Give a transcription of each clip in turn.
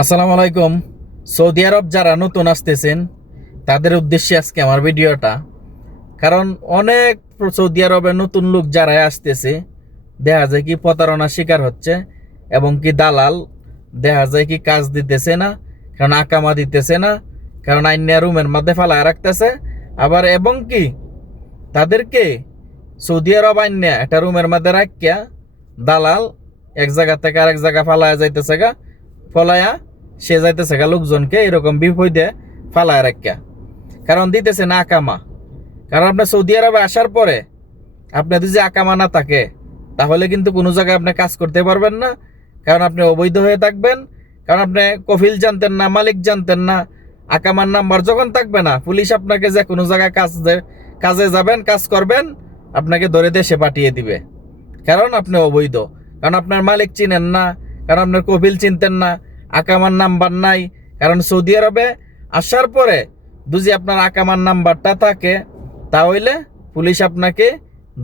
আসসালামু আলাইকুম। সৌদি আরব যারা নতুন আসতেছেন তাদের উদ্দেশ্যে আজকে আমার ভিডিওটা। কারণ অনেক সৌদি আরবের নতুন লোক যারা আসতেছে দেখা যায় কি প্রতারণার শিকার হচ্ছে, এবং কি দালাল দেখা যায় কি কাজ দিতেছে না, কারণ আকামা দিতেছে না, কারণ আইনিয়া রুমের মধ্যে ফালায় রাখতেছে। আবার এবং কি তাদেরকে সৌদি আরব আইনিয়া একটা রুমের মধ্যে রাখিয়া দালাল এক জায়গা থেকে আরেক জায়গা ফালায়া যাইতেছে গা, ফলায়া সে যাইতেছে গা লোকজনকে এরকম বিপদে ফালায় রাখিয়া, কারণ দিতেছে না আকামা। কারণ আপনার সৌদি আরবে আসার পরে আপনার যদি আকামা না থাকে তাহলে কিন্তু কোনো জায়গায় আপনি কাজ করতে পারবেন না, কারণ আপনি অবৈধ হয়ে থাকবেন। কারণ আপনি কফিল জানতেন না, মালিক জানতেন না, আকামার নাম্বার যখন থাকবে না পুলিশ আপনাকে যে কোনো জায়গায় কাজে যাবেন, কাজ করবেন, আপনাকে ধরে দেশে পাঠিয়ে দিবে, কারণ আপনি অবৈধ। কারণ আপনার মালিক চিনেন না, কারণ আপনার কফিল চিনতেন না, আকামার নাম্বার নাই। কারণ সৌদি আরবে আসার পরে যদি আপনার আকামার নাম্বারটা থাকে তাহলে পুলিশ আপনাকে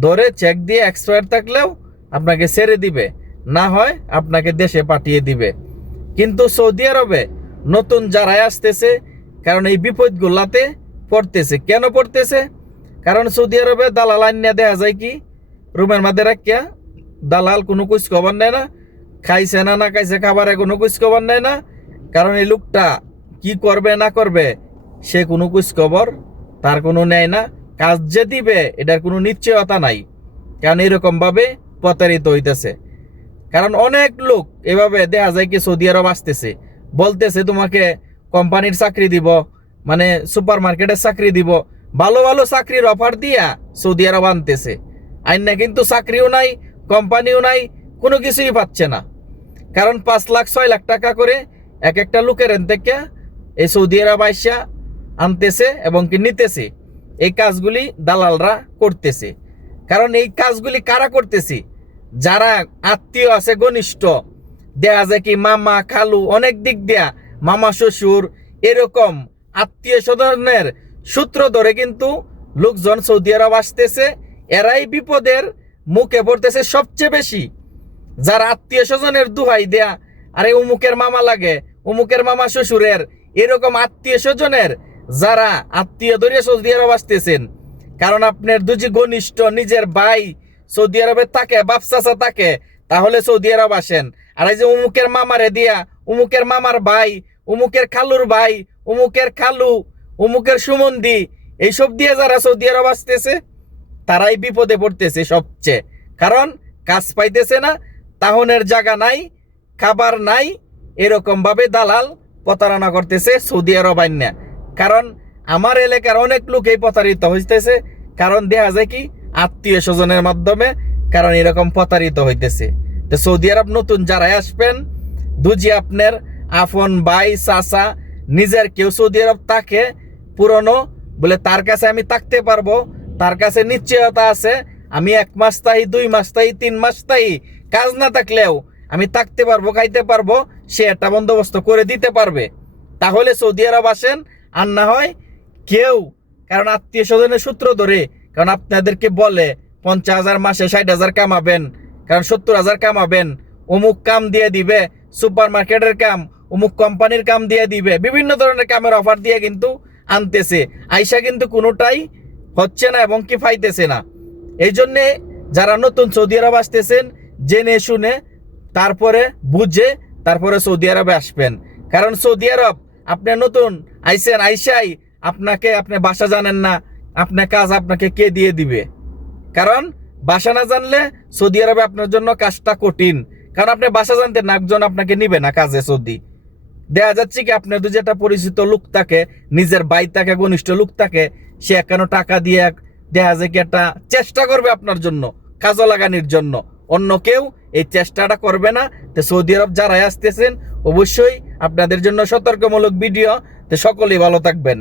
ধরে চেক দিয়ে এক্সপায়ার থাকলেও আপনাকে ছেড়ে দিবে, না হয় আপনাকে দেশে পাঠিয়ে দিবে। কিন্তু সৌদি আরবে নতুন যারাই আসতেছে, কারণ এই বিপদগুলাতে পড়তেছে। কেন পড়তেছে? কারণ সৌদি আরবে দালাল আইনা দেখা যায় কি রুমের মধ্যে রাখিয়া, দালাল কোনো কুছ খবর নেয় না, খাইছে না না খাইছে খাবারে কোনো কুছ খবর নেয় না। কারণ এই লোকটা কি করবে না করবে সে কোনো কুছ খবর তার কোনো নেয় না। কাজ যে দিবে এটার কোনো নিশ্চয়তা নাই, কারণ এরকম ভাবে প্রতারিত হইতেছে। কারণ অনেক লোক এভাবে দেখা যায় কি সৌদি আরব আসতেছে, বলতেছে তোমাকে কোম্পানির চাকরি দিব, মানে সুপার মার্কেটের চাকরি দিব, ভালো ভালো চাকরির অফার দিয়া সৌদি আরব আনতেছে। আইনা কিন্তু চাকরিও নাই, কোম্পানিও নাই, কোনো কিছুই পাচ্ছে না। কারণ 5 লাখ 6 লাখ টাকা করে এক একটা লোকের থেকে এই সৌদি আরব আইসা আনতেছে এবং কি নিতেছে। এই কাজগুলি দালালরা করতেছে। কারণ এই কাজগুলি কারা করতেছে? যারা আত্মীয় আছে ঘনিষ্ঠ, দেখা যায় কি মামা খালু, অনেক দিক দিয়া মামা শ্বশুর, এরকম আত্মীয় স্বজনের সূত্র ধরে কিন্তু লোকজন সৌদি আরব আসতেছে। এরাই বিপদের মুখে পড়তেছে সবচেয়ে বেশি। যারা আত্মীয় স্বজনের দুহাই দেয়া, আরে উমুকের মামা লাগে, উমুকের মামা শ্বশুরের, এরকম আত্মীয় স্বজনের যারা আত্মীয় ধরিয়ে সৌদি আরব আসতেছেন, কারণ আপনার দুজি ঘনিষ্ঠ নিজের ভাই সৌদি আরবে থাকে, বাপ চাচা থাকে, তাহলে সৌদি আরব আসেন। আর এই যে উমুকের মামারে দিয়া, উমুকের মামার ভাই, উমুকের খালুর ভাই, উমুকের খালু, উমুকের সুমন্দি, এইসব দিয়ে যারা সৌদি আরব আসতেছে তারাই বিপদে পড়তেছে সবচেয়ে। কারণ কাজ পাইতেছে না, তাহনের জায়গা নাই, খাবার নাই, এরকম ভাবে দালাল প্রতারণা করতেছে সৌদি আরব আইনা। কারণ আমার এলাকার অনেক লোক এই প্রতারিত হইতেছে, কারণ দেখা যায় কি আত্মীয় স্বজনের মাধ্যমে, কারণ এরকম প্রতারিত হইতেছে। তো সৌদি আরব নতুন যারাই আসবেন, দুজি আপনার আফন ভাই চাচা নিজের কেউ সৌদি আরব থাকে পুরনো, বলে তার কাছে আমি থাকতে পারবো, তার কাছে নিশ্চয়তা আছে, আমি 1 মাস তাই 2 মাস তাই 3 মাস তাই কাজ না থাকলেও আমি থাকতে পারবো, খাইতে পারবো, সে একটা বন্দোবস্ত করে দিতে পারবে, তাহলে সৌদি আরব আসেন। আর না হয় কেউ কারণ আত্মীয় স্বজনের সূত্র ধরে, কারণ আপনাদেরকে বলে 50,000 মাসে 60,000 কামাবেন, কারণ 70,000 কামাবেন, অমুক কাম দিয়ে দিবে, সুপার মার্কেটের কাম, অমুক কোম্পানির কাম দিয়ে দিবে, বিভিন্ন ধরনের কামের অফার দিয়ে কিন্তু আনতেছে। আইসা কিন্তু কোনোটাই হচ্ছে না এবং কি পাইতেছে না। এই জন্যে যারা নতুন সৌদি আরব আসতেছেন জেনে শুনে তারপরে বুঝে তারপরে সৌদি আরবে আসবেন। কারণ সৌদি আরব আপনি নতুন আইসেন, আইসাই আপনি ভাষা জানেন না, আপনার কাজ আপনাকে কে দিয়ে দিবে? কারণ ভাষা না জানলে সৌদি আরবে আপনার জন্য কাজটা কঠিন। কারণ আপনি ভাষা জানতেন না, একজন আপনাকে নিবে না কাজে। সৌদি দেখা যাচ্ছে কি আপনার যদি একটা পরিচিত লোক থাকে, নিজের ভাই থাকে, ঘনিষ্ঠ লোক থাকে, সে কেন টাকা দিয়ে দেখা যায় কি একটা চেষ্টা করবে আপনার জন্য কাজে লাগানোর জন্য, অন্য কেউ এই চেষ্টাটা করবে না। তো সৌদি আরব যারাই আসতেছেন অবশ্যই আপনাদের জন্য সতর্কমূলক ভিডিও। তো সকলেই ভালো থাকবেন।